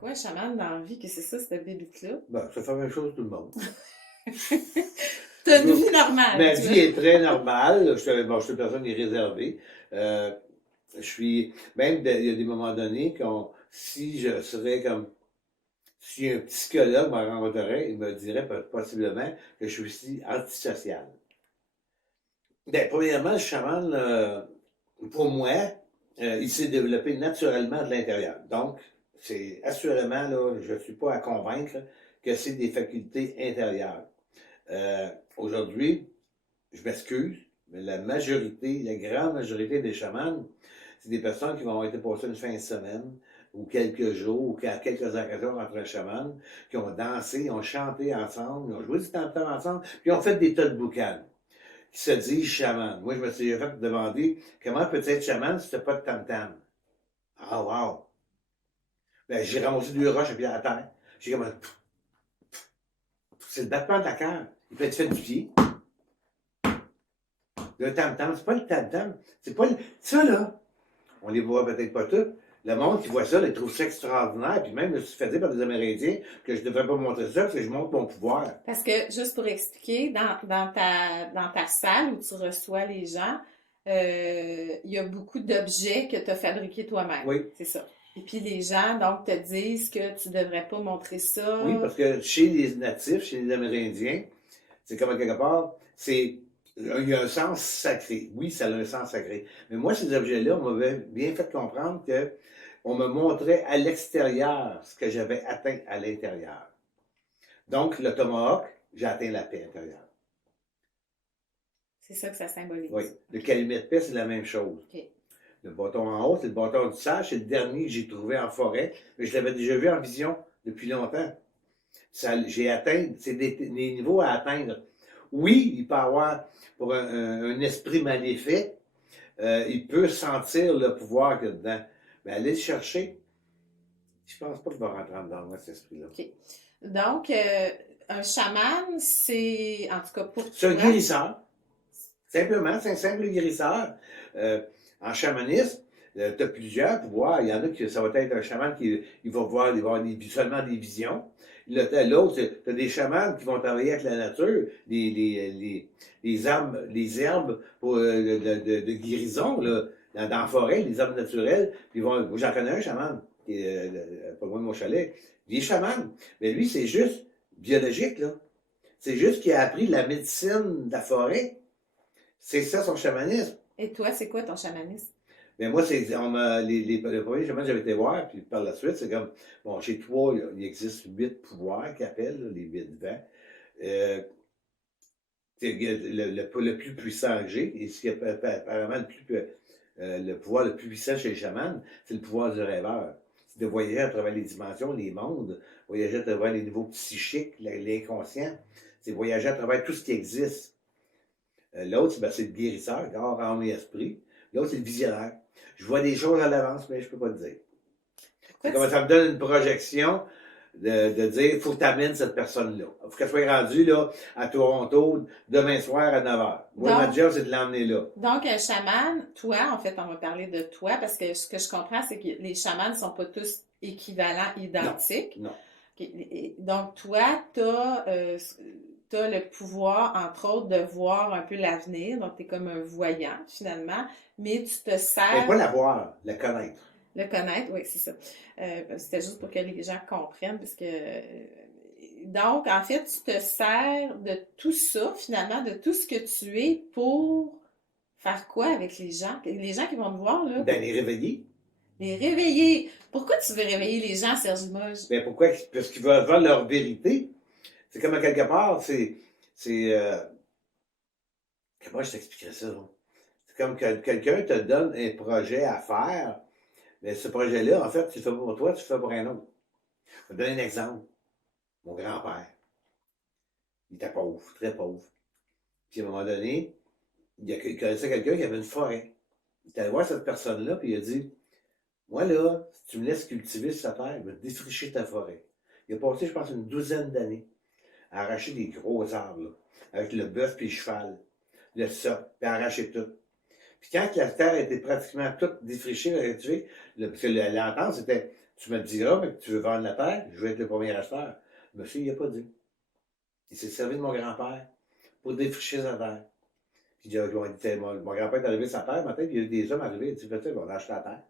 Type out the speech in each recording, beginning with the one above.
quoi un chaman dans la vie? Que c'est ça, cette bébite-là? Ben, ça fait la même chose que tout le monde. T'as une vie normale, Ma tu vie vois. est très normale. Je suis une personne irréservée. Euh, je suis, même, il y a des moments donnés, si je serais comme, si un psychologue me rencontrerait, il me dirait possiblement que je suis aussi antisocial. Ben, premièrement, le chaman, pour moi, il s'est développé naturellement de l'intérieur. Donc, c'est assurément, là, je ne suis pas à convaincre que c'est des facultés intérieures. Aujourd'hui, je m'excuse, mais la grande majorité des chamans, c'est des personnes qui vont être passer une fin de semaine, ou quelques jours, ou quelques occasions entre un chaman, qui ont dansé, ils ont chanté ensemble, ils ont joué du tam-tam ensemble, puis ils ont fait des tas de boucanes, qui se disent chaman. Moi, je me suis fait demander, comment peut-être être chaman si tu n'as pas de tam-tam? Ah, wow! Ben, j'ai ramassé 2 roches et puis à la terre. J'ai comme, c'est le battement de la cœur. Il peut être fait du pied. Le tam-tam, c'est pas le tam-tam. C'est pas le... Ça, là, on les voit peut-être pas tous. Le monde qui voit ça, il trouve ça extraordinaire. Puis même, je me suis fait dire par des Amérindiens que je ne devrais pas montrer ça parce que je montre mon pouvoir. Parce que, juste pour expliquer, dans ta salle où tu reçois les gens, il y a beaucoup d'objets que tu as fabriqués toi-même. Oui. C'est ça. Et puis les gens, donc, te disent que tu devrais pas montrer ça. Oui, parce que chez les natifs, chez les Amérindiens, c'est comme à quelque part, il y a un sens sacré. Oui, ça a un sens sacré. Mais moi, ces objets-là, on m'avait bien fait comprendre que on me montrait à l'extérieur ce que j'avais atteint à l'intérieur. Donc, le tomahawk, j'ai atteint la paix intérieure. C'est ça que ça symbolise. Oui. Le calumet de paix, c'est la même chose. OK. Le bâton en haut, c'est le bâton du sage, c'est le dernier que j'ai trouvé en forêt, mais je l'avais déjà vu en vision depuis longtemps. J'ai atteint, c'est des niveaux à atteindre. Oui, il peut y avoir, pour un esprit mal fait, il peut sentir le pouvoir qu'il y a dedans. Mais aller le chercher, je pense pas qu'il va rentrer dedans, moi, cet esprit-là. OK. Donc, un chaman, c'est, en tout cas pour C'est un toi, guérisseur. Simplement, c'est un simple guérisseur. En chamanisme, tu as plusieurs pouvoirs. Il y en a qui, ça va être un chaman qui il va voir, il va avoir seulement des visions. L'autre, tu as des chamans qui vont travailler avec la nature, les herbes pour, de guérison, là, dans la forêt, les herbes naturelles. Puis moi, j'en connais un chaman, qui est pas loin de mon chalet. Il est chaman. Mais lui, c'est juste biologique, là. C'est juste qu'il a appris la médecine de la forêt. C'est ça son chamanisme. et toi, c'est quoi ton chamanisme? Mais moi, le premier chaman que j'avais été voir, puis par la suite, c'est comme, bon, chez toi, il existe 8 pouvoirs qu'ils appellent, là, les 8 vents. Euh, le plus puissant que j'ai, et ce qui est apparemment le pouvoir le plus puissant chez les chamans, c'est le pouvoir du rêveur. C'est de voyager à travers les dimensions, les mondes, voyager à travers les niveaux psychiques, l'inconscient. C'est voyager à travers tout ce qui existe. L'autre, c'est le guérisseur, corps, âme et esprit. L'autre, c'est le visionnaire. Je vois des choses à l'avance, mais je ne peux pas te dire. C'est comme ça me donne une projection de dire, il faut que tu amènes cette personne-là. Il faut qu'elle soit rendue là, à Toronto demain soir à 9h. Moi, ma job, c'est de l'emmener là. Donc, un chaman, toi, en fait, on va parler de toi, parce que ce que je comprends, c'est que les chamans ne sont pas tous équivalents, identiques. Non. Okay. Donc, toi, tu as, le pouvoir, entre autres, de voir un peu l'avenir. Donc, tu es comme un voyant, finalement, mais tu te Mais sers... pas la voir, la connaître. Le connaître, oui, c'est ça. C'était juste pour que les gens comprennent, parce que... donc, en fait, tu te sers de tout ça, finalement, de tout ce que tu es pour faire quoi avec les gens? Les gens qui vont te voir, là, Ben, les réveiller. les réveiller. Pourquoi tu veux réveiller les gens, Serge Limoges? Ben, pourquoi? Parce qu'ils veulent voir leur vérité. C'est comme à quelque part, comment je t'expliquerais ça, là? C'est comme que quelqu'un te donne un projet à faire, mais ce projet-là, en fait, tu le fais pas pour toi, tu le fais pour un autre. Je vais te donner un exemple. Mon grand-père, il était pauvre, très pauvre. Puis à un moment donné, il connaissait quelqu'un qui avait une forêt. Il est allé voir cette personne-là, puis il a dit, moi là, si tu me laisses cultiver cette terre, je vais te défricher ta forêt. Il a passé, je pense, une douzaine d'années à arracher des gros arbres, là, avec le bœuf puis le cheval, le ça, puis à arracher tout. Puis quand la terre était pratiquement toute défrichée, cultivée, parce que l'entente, c'était, tu me diras, mais que tu veux vendre la terre, je vais être le premier acheteur. Monsieur, il n'a pas dit. Il s'est servi de mon grand-père pour défricher sa terre. Puis mon grand-père est arrivé sur sa terre, matin, puis il y a eu des hommes arrivés, il a dit, peut-être, on a acheté la terre.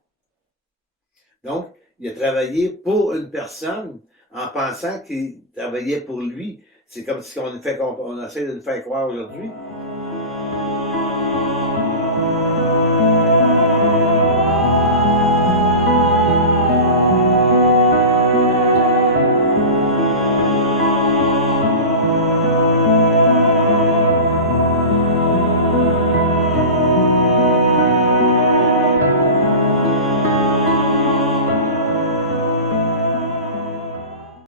Donc, il a travaillé pour une personne en pensant qu'il travaillait pour lui. C'est comme si on essaie de nous faire croire aujourd'hui